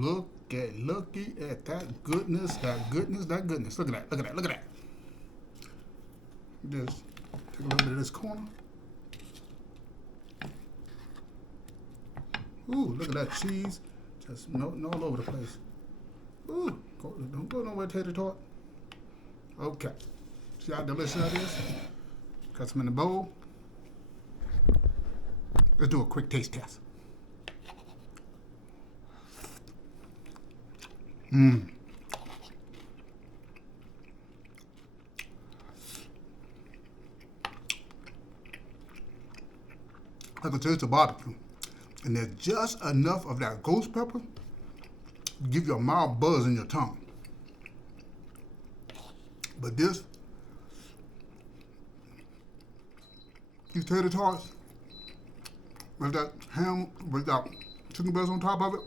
Looky at that goodness, that goodness, that goodness. Look at that, look at that, look at that. Just take a little bit of this corner. Ooh, look at that cheese. Just melting all over the place. Ooh, don't go nowhere, tater tot. Okay. See how delicious that is? Cut some in the bowl. Let's do a quick taste test. I can taste the barbecue. And there's just enough of that ghost pepper to give you a mild buzz in your tongue. But these tater tots, with that ham, with that chicken breast on top of it,